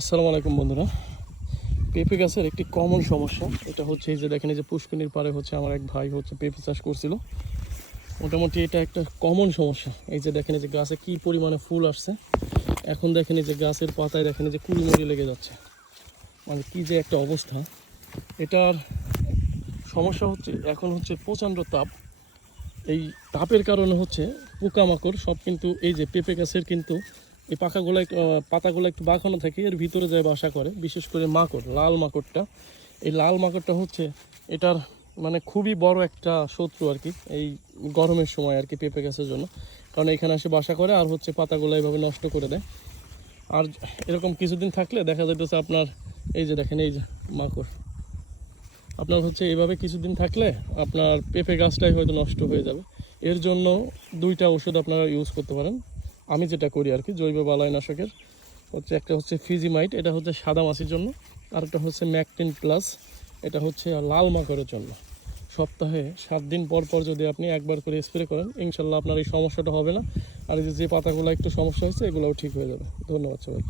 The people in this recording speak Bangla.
আসসালামু আলাইকুম বন্ধুরা। পেঁপে গাছের একটি কমন সমস্যা এটা হচ্ছে এই যে দেখেন, এই যে পুষ্করিণীর পাড়ে হচ্ছে আমার এক ভাই হচ্ছে পেঁপে চাষ করছিল। মোটামুটি এটা একটা কমন সমস্যা। এই যে দেখেন, এই যে গাছে কি পরিমাণে ফুল আসছে। এখন দেখেন এই যে গাছের পাতায় দেখেন এই যে কুড়িমুড়ি লেগে যাচ্ছে, মানে কি যে একটা অবস্থা। এটার সমস্যা হচ্ছে এখন হচ্ছে প্রচণ্ড তাপ। এই তাপের কারণে হচ্ছে পোকামাকড় সব কিন্তু এই যে পেঁপে গাছের কিন্তু এই পাতাগুলো একটু বাঁকানো থাকে, এর ভিতরে যায় বাসা করে। বিশেষ করে মাকড়, লাল মাকড়টা, এই লাল মাকড়টা হচ্ছে এটার মানে খুবই বড় একটা শত্রু আর কি, এই গরমের সময় আর কি পেঁপে গাছের জন্য। কারণ এখানে এসে বাসা করে আর হচ্ছে পাতাগুলো এইভাবে নষ্ট করে দেয়। আর এরকম কিছুদিন থাকলে দেখা যাইতেছে আপনার এই যে দেখেন এই যে মাকড়, আপনার হচ্ছে এইভাবে কিছুদিন থাকলে আপনার পেঁপে গাছটাই হয়তো নষ্ট হয়ে যাবে। এর জন্য দুইটা ওষুধ আপনারা ইউজ করতে পারেন। আমি যেটা করি আর কি, জৈব বালাইনাশকের হচ্ছে একটা হচ্ছে ফিজিমাইট, এটা হচ্ছে সাদা মাছির জন্য, আর একটা হচ্ছে ম্যাকটিন প্লাস, এটা হচ্ছে লাল মাকড়ের জন্য। সপ্তাহে 7 দিন পর পর যদি আপনি একবার করে স্প্রে করেন, ইনশাল্লাহ আপনার এই সমস্যাটা হবে না। আর এই যে পাতাগুলো একটু সমস্যা হয়েছে এগুলোও ঠিক হয়ে যাবে। ধন্যবাদ সবাই।